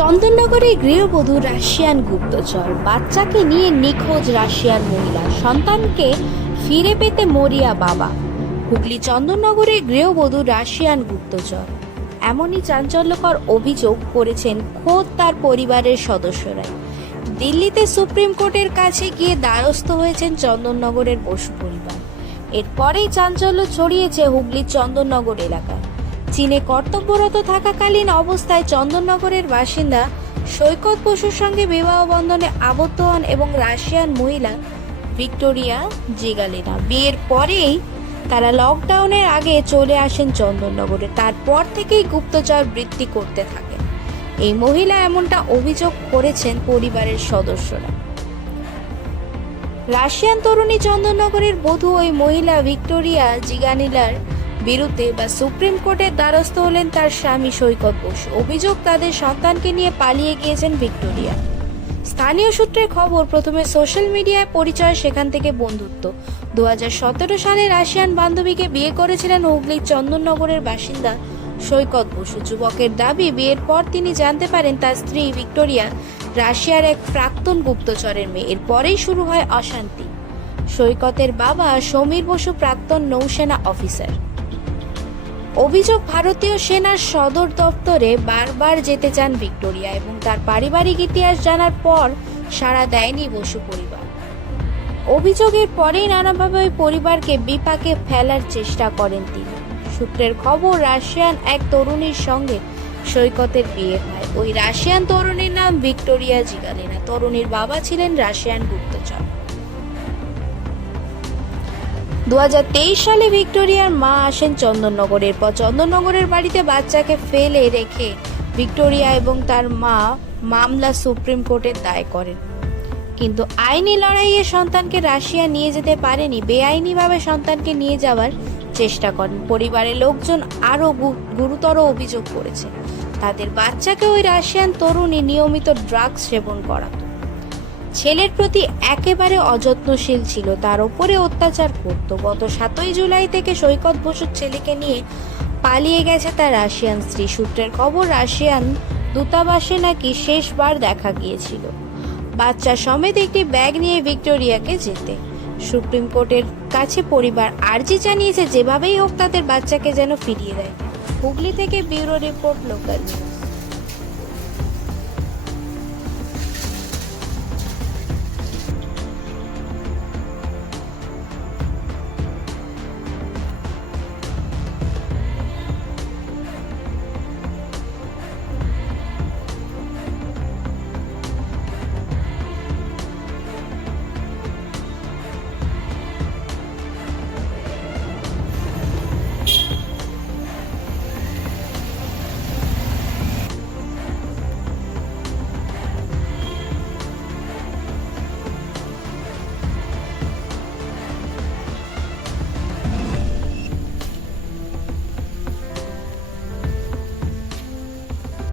চন্দননগরে গৃহবধূ রাশিয়ান গুপ্তচর। বাচ্চাকে নিয়ে নিখোঁজ রাশিয়ান মহিলা। সন্তানকে ফিরে পেতে মরিয়া বাবা। হুগলি চন্দননগরে গৃহবধূ রাশিয়ান গুপ্তচর। এমনই চাঞ্চল্যকর অভিযোগ করেছেন খোদ তার পরিবারের সদস্যরাই দিল্লিতে সুপ্রিম কোর্টের কাছে গিয়ে দ্বারস্থ হয়েছেন চন্দননগরের বসু পরিবার। এরপরেই চাঞ্চল্য ছড়িয়েছে হুগলির চন্দননগর এলাকায়। চীনে কর্তব্যরত থাকাকালীন অবস্থায় চন্দননগরের বাসিন্দা সৈকত বসুর সঙ্গে বিবাহ বন্ধনে আবদ্ধ হন এবং রাশিয়ান মহিলা ভিক্টোরিয়া জিগালিনা। বিয়ের পরেই তারা লকডাউনের আগে চলে আসেন চন্দননগরে। তারপর থেকেই গুপ্তচর বৃত্তি করতে থাকে। এই মহিলা এমনটা অভিযোগ করেছেন পরিবারের সদস্যরা। রাশিয়ান তরুণী চন্দননগরের বধূ ওই মহিলা ভিক্টোরিয়া জিগানিলার বিরুদ্ধে বা সুপ্রিম কোর্টের দ্বারস্থ হলেন তার স্বামী সৈকত বসু। অভিযোগ তাদের সন্তানকে নিয়ে পালিয়ে গিয়েছেন ভিক্টোরিয়া। স্থানীয় সূত্রের খবর, প্রথমে সোশ্যাল মিডিয়ায় পরিচয়, সেখান থেকে বন্ধুত্ব। দুহাজার সতেরো সালে রাশিয়ান বান্ধবীকে বিয়ে করেছিলেন হুগলির চন্দননগরের বাসিন্দা সৈকত বসু। যুবকের দাবি, বিয়ের পর তিনি জানতে পারেন তার স্ত্রী ভিক্টোরিয়া রাশিয়ার এক প্রাক্তন গুপ্তচরের মেয়ে। এরপরেই শুরু হয় অশান্তি। সৈকতের বাবা সমীর বসু, প্রাক্তন নৌসেনা অফিসার। অভিযোগ ভারতীয় সেনার সদর দপ্তরে বারবার যেতে চান ভিক্টোরিয়া এবং তার পারিবারিক ইতিহাস জানার পর সাড়া দেয়নি বসু পরিবার। অভিযোগের পরেই নানাভাবে ওই পরিবারকে বিপাকে ফেলার চেষ্টা করেন তিনি। সূত্রের খবর, রাশিয়ান এক তরুণীর সঙ্গে সৈকতের বিয়ে হয়। ওই রাশিয়ান তরুণীর নাম ভিক্টোরিয়া জিগালিনা। তরুণীর বাবা ছিলেন রাশিয়ান গুপ্তচর। দু হাজার তেইশ সালে ভিক্টোরিয়ার মা আসেন চন্দননগরের পর চন্দননগরের বাড়িতে বাচ্চাকে ফেলে রেখে ভিক্টোরিয়া এবং তার মা মামলা সুপ্রিম কোর্টের দায় করেন। কিন্তু আইনি লড়াইয়ে সন্তানকে রাশিয়া নিয়ে যেতে পারেনি, বেআইনিভাবে সন্তানকে নিয়ে যাওয়ার চেষ্টা করেন। পরিবারের লোকজন আরও গুরুতর অভিযোগ করেছে। তাদের বাচ্চাকে ওই রাশিয়ান তরুণী নিয়মিত ড্রাগস সেবন করাতো। ছেলের প্রতি একেবারে অযত্নশীল ছিল। তার উপরে অত্যাচার করত। গত সাতই জুলাই থেকে সৈকত বসুর ছেলেকে নিয়ে পালিয়ে গেছে তার রাশিয়ান স্ত্রী। সূত্রের খবর, রাশিয়ান দূতাবাসে নাকি শেষবার দেখা গিয়েছিল। বাচ্চা সমেত একটি ব্যাগ নিয়ে ভিক্টোরিয়াকে যেতে। সুপ্রিম কোর্টের কাছে পরিবার আর্জি জানিয়েছে, যেভাবেই হোক তাদের বাচ্চাকে যেন ফিরিয়ে দেয়। হুগলি থেকে ব্যুরো রিপোর্ট, লোকাল নিউজ।